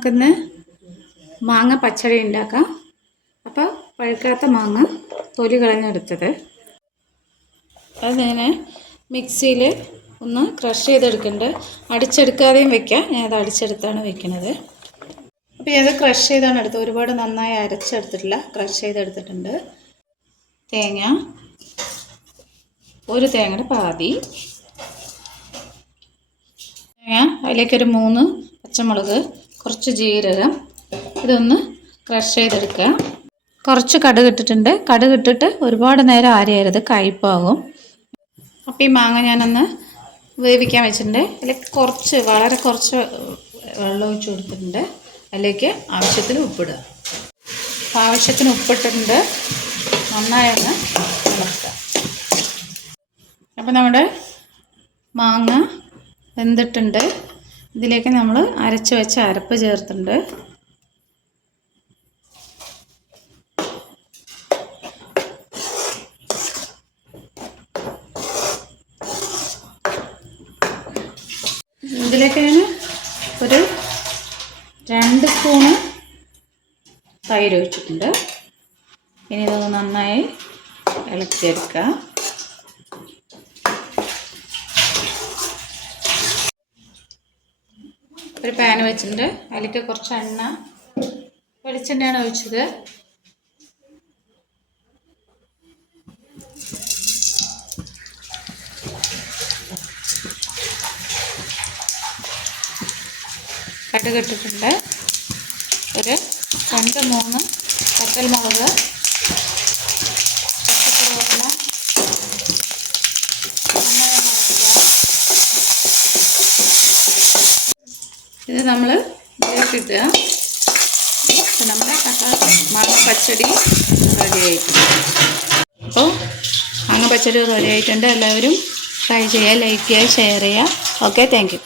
നമുക്കിന്ന് മാങ്ങ പച്ചടി ഉണ്ടാക്കാം. അപ്പോൾ പഴുക്കാത്ത മാങ്ങ തൊലി കളഞ്ഞെടുത്തത് അതിങ്ങനെ മിക്സിയിൽ ഒന്ന് ക്രഷ് ചെയ്തെടുക്കുന്നുണ്ട്. അടിച്ചെടുക്കാതെയും വെക്കാം. ഞാനത് അടിച്ചെടുത്താണ് വെക്കുന്നത്. അപ്പോൾ ഇത് ക്രഷ് ചെയ്താണ് എടുത്തത്. ഒരുപാട് നന്നായി അരച്ചെടുത്തിട്ടില്ല, ക്രഷ് ചെയ്തെടുത്തിട്ടുണ്ട്. തേങ്ങ, ഒരു തേങ്ങയുടെ പാതി തേങ്ങ, അതിലേക്കൊരു 3 പച്ചമുളക്, കുറച്ച് ജീരകം, ഇതൊന്ന് ക്രഷ് ചെയ്തെടുക്കുക. കുറച്ച് കടുക് ഇട്ടിട്ടുണ്ട്. കടുക് ഇട്ടിട്ട് ഒരുപാട് നേരം അരയരുത്, കയ്പ്പാകും. അപ്പോൾ ഈ മാങ്ങ ഞാനൊന്ന് വേവിക്കാൻ വെച്ചിട്ടുണ്ട്. അതിലേക്ക് വളരെ കുറച്ച് വെള്ളം ഒഴിച്ച് കൊടുത്തിട്ടുണ്ട്. അതിലേക്ക് ആവശ്യത്തിന് ഉപ്പിടുക. ആവശ്യത്തിന് ഉപ്പിട്ടിട്ടുണ്ട്. നന്നായി ഒന്ന് ഇളക്കുക. അപ്പോൾ നമ്മുടെ മാങ്ങ വെന്തിട്ടുണ്ട്. ഇതിലേക്ക് നമ്മൾ അരച്ച് വെച്ച അരപ്പ് ചേർത്തിട്ടുണ്ട്. ഇതിലേക്ക് ഞാൻ ഒരു 2 സ്പൂണ് തൈര് ഒഴിച്ചിട്ടുണ്ട്. ഇനി ഇതൊന്ന് നന്നായി ഇളക്കിയെടുക്കുക. ഒരു പാൻ വെച്ചിട്ടുണ്ട്. അതിലേക്ക് കുറച്ച് വെളിച്ചെണ്ണയാണ് ഒഴിച്ചത്. കടുക് ഇട്ടിട്ടുണ്ട്. ഒരു 2-3 വറ്റൽമുളക്, കറിവേപ്പില, ഇത് നമ്മൾ ഇതിലേക്കിട്ടുക. അപ്പോൾ നമ്മുടെ മാങ്ങ പച്ചടി റെഡി ആയിട്ടുണ്ട്. അപ്പോൾ മാങ്ങ പച്ചടി റെഡി ആയിട്ടുണ്ട്. എല്ലാവരും ട്രൈ ചെയ്യുക, ലൈക്ക് ചെയ്യുക, ഷെയർ ചെയ്യുക. Okay, thank you.